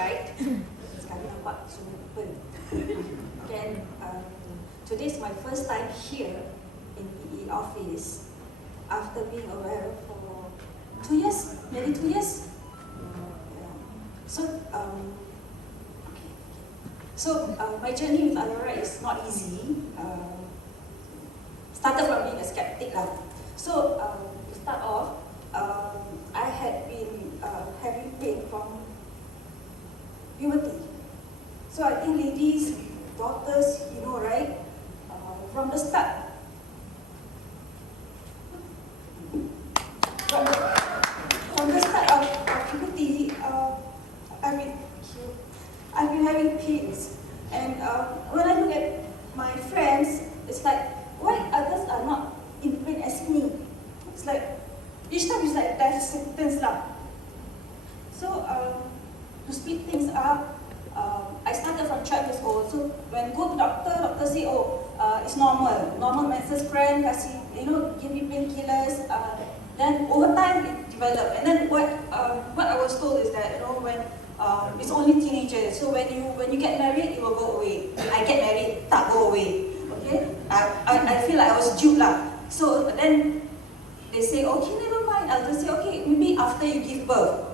right? Sekarang nampak semua open. Then today is my first time here in the office after being aware for 2 years, nearly 2 years. So, my journey with Aulora is not easy. Started from being a skeptic lah. So to start off, I had been having pain from puberty. So I think ladies, daughters, you know, right? From the start. From the start of puberty, I've been having pains. And when I look at my friends, it's like, why others are not in pain as me? It's like, each time it's like death sentence lah. So, to speed things up, I started from 12 years old. So, when go to doctor say, it's normal menses cramp, give me painkillers. Then over time it developed. And then what I was told is that, when it's only teenagers. So when you get married, it will go away. I get married, tak go away. Okay? I feel like I was duped lah. So then they say, okay, never mind. I'll just say, okay, maybe after you give birth.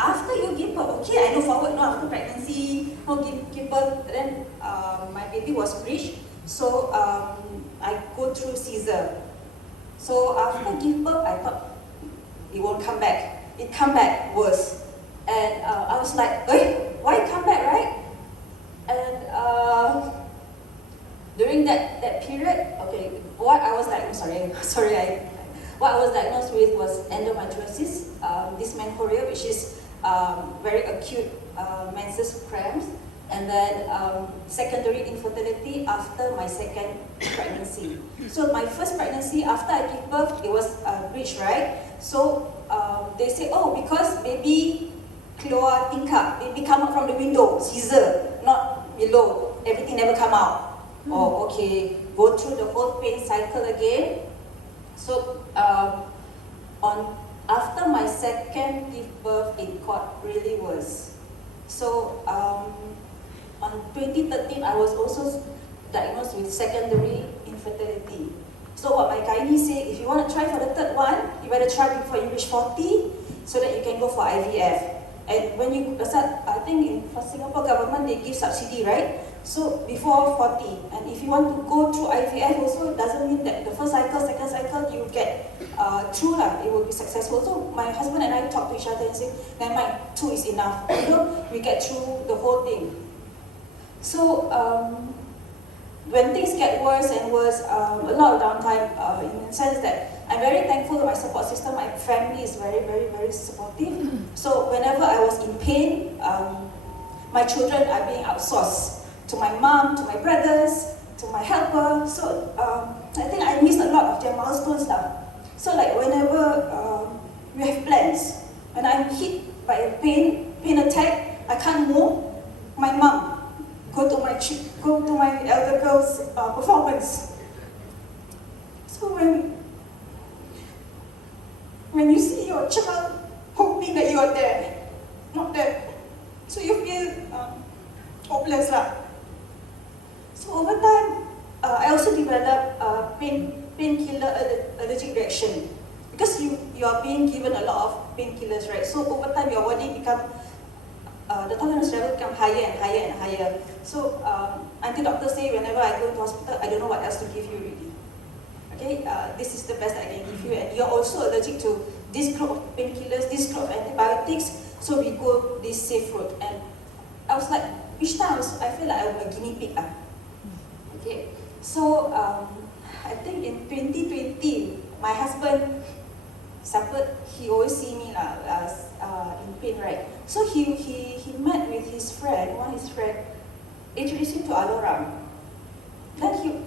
After you give birth, okay, I look forward after pregnancy, give birth. Then my baby was breached. So I go through Caesar. So after give birth, I thought it won't come back. It come back worse. And I was like, why come back, right? And during that period, okay, what I was diagnosed with was endometriosis, dysmenorrhea, which is very acute menses cramps, and then secondary infertility after my second pregnancy. So my first pregnancy, after I gave birth, it was breech, right? So they say, because baby keluar tingkap, baby come out from the window, Caesar, not below, everything never come out. Oh, okay, go through the whole pain cycle again. So after my second give birth, it got really worse. So on 2013, I was also diagnosed with secondary infertility. So what my gynae said, if you want to try for the third one, you better try before you reach 40, so that you can go for IVF. And when you start, I think for Singapore government, they give subsidy, right? So before 40, and if you want to go through IVF also, it doesn't mean that the first cycle, second cycle, you get through lah, it will be successful. So my husband and I talk to each other and say, never mind, 2 is enough. We get through the whole thing. So when things get worse and worse, a lot of downtime, in the sense that I'm very thankful to my support system. My family is very, very, very supportive. So whenever I was in pain, my children are being outsourced to my mom, to my brothers, to my helper. So I think I missed a lot of their milestones now. So like whenever we have plans, when I'm hit by a pain attack, I can't move, my mom go to my elder girl's performance. So when you see your child hoping that you are there, not there, so you feel hopeless lah. So over time, I also developed painkiller allergic reaction, because you are being given a lot of painkillers, right? So over time, your body become the tolerance level become higher and higher and higher. So until doctors say, whenever I go to hospital, I don't know what else to give you really. Okay, this is the best I can give you, and you're also allergic to this group of painkillers, this group of antibiotics, so we go this safe route. And I was like, each time I feel like I'm a guinea pig. Okay, so I think in 2020, my husband suffered, he always see me in pain, right? So he met with his friend, introduced him to Aulora. Then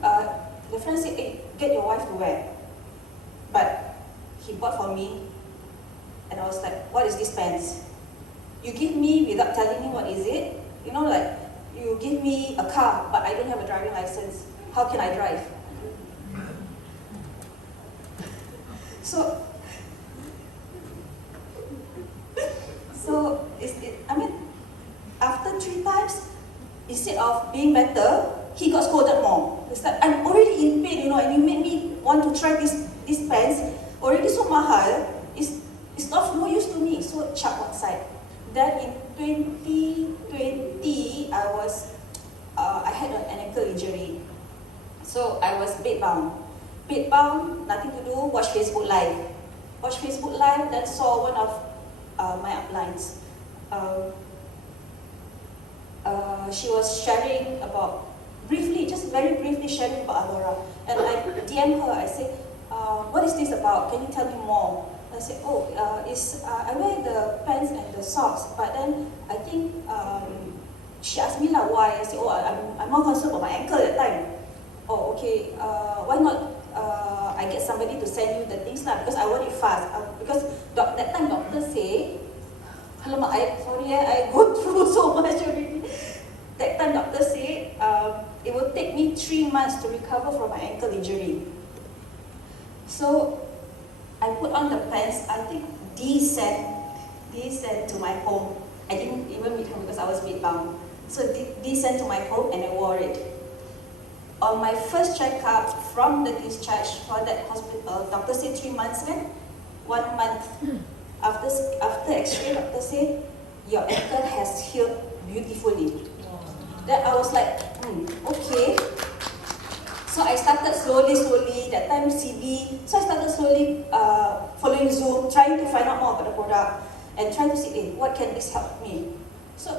the friend said, hey, get your wife to wear. But he bought for me, and I was like, what is this pants? You give me without telling me what is it? Like, you give me a car, but I don't have a driving license. How can I drive? So instead of being better, he got scolded more. It's like, I'm already in pain, and you made me want to try this pants, already so mahal, it's not no use to me, so chuck one side. Then in 2020, I had an ankle injury. So I was bedbound. Bedbound, nothing to do, watch Facebook Live. Watch Facebook Live, then saw one of my uplines. She was sharing about, just very briefly sharing about Aulora. And I DM her, I said, what is this about? Can you tell me more? I said, I wear the pants and the socks, but then I think she asked me why. I said, I'm more concerned about my ankle at the time. Oh, okay, why not I get somebody to send you the things because I want it fast. Because that time doctor say, I go through so much already. That time doctor say, it will take me 3 months to recover from my ankle injury. So I put on the pants, I think D sent to my home. I didn't even meet her because I was bedbound. So D sent to my home and I wore it. On my first checkup from the discharge for that hospital, doctor said 3 months, 1 month. After x-ray, doctor said, your ankle has healed beautifully. Then I was like, okay. So I started slowly, that time CB, so I started slowly following Zoom, trying to find out more about the product, and trying to see, what can this help me? So,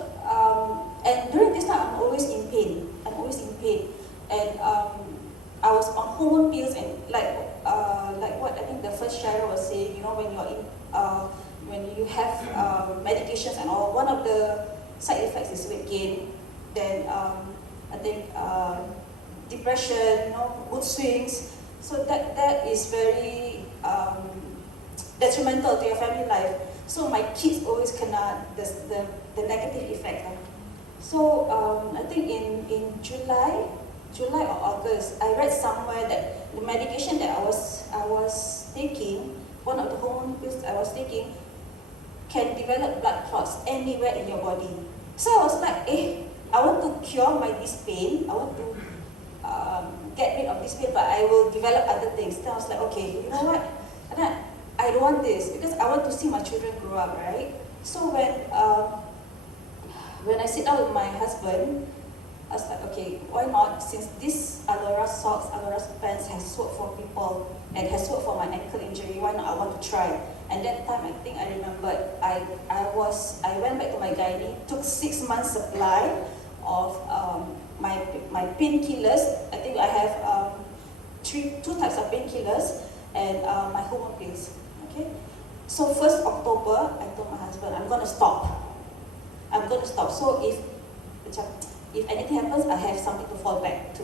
and during this time, I'm always in pain. And I was on hormone pills, and like what I think the first sharer was saying, when you're in, when you have medications and all, one of the side effects is weight gain. Then I think depression, mood swings. So that is very detrimental to your family life. So my kids always kena the negative effect. So I think in July or August, I read somewhere that the medication that I was taking, one of the hormone pills I was taking, can develop blood clots anywhere in your body. So I was like, I want to cure this pain. I want to get rid of this pain, but I will develop other things. Then I was like, okay, you know what? I don't want this because I want to see my children grow up, right? So when I sit down with my husband, I was like, okay, why not? Since this Aulora socks, Aulora pants has worked for people and has worked for my ankle injury, why not? I want to try. And that time, I think I remembered, I went back to my gynae, took 6 months supply of my painkillers. I think I have two types of painkillers and my hormone pills. Okay, so 1st October, I told my husband, I'm gonna stop. So if anything happens, I have something to fall back to.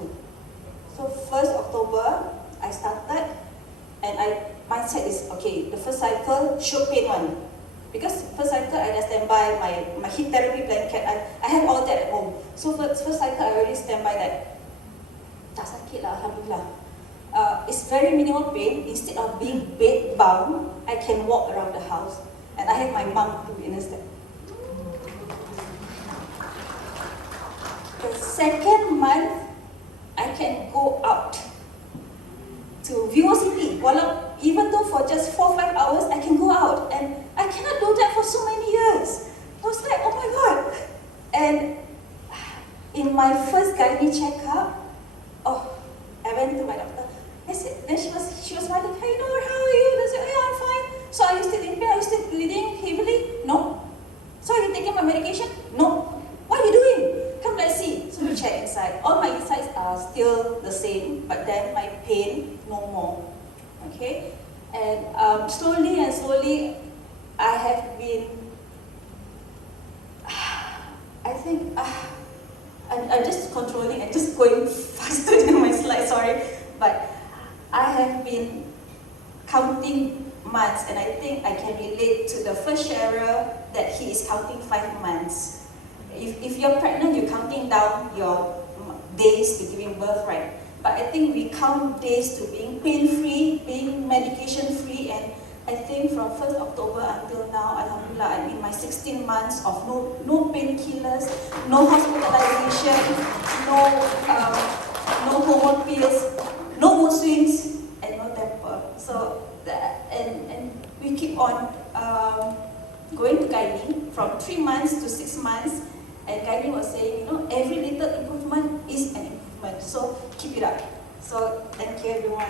So 1st October, I started, and mindset is, okay, the first cycle, show pain one. Because first cycle, I just stand by my heat therapy blanket. I have all that at home. So first cycle, I already stand by that. Tak sakit lah, alhamdulillah. It's very minimal pain. Instead of being bed bound, I can walk around the house. And I have my mom to witness that. The second month, I can go out to Vivo City. Even though for just 4-5 hours, I can go out. And I cannot do that for so many years. I was like, oh my God. And in my first gynae checkup, I went to my doctor. I said, then she was smiling, hey, Noor, how are you? I said, yeah, I'm fine. So are you still in pain? Are you still bleeding heavily? No. So are you taking my medication? No. What are you doing? Come, let's see. So we check inside. All my insides are still the same, but then my pain, no more. Okay? And slowly, I have been, I think, I'm just controlling and just going faster than my slide, sorry. But I have been counting months, and I think I can relate to the first sharer that he is counting 5 months. If you're pregnant, you're counting down your days to giving birth, right? But I think we count days to being pain-free, being medication-free, and I think from 1st October until now, alhamdulillah, I I'm in my 16 months of no painkillers, no hospitalization, no hormone pills, no mood swings, and no temper. So and we keep on going to gynae from 3 months to 6 months, and gynae was saying, every little improvement is an improvement. So keep it up. So thank you everyone.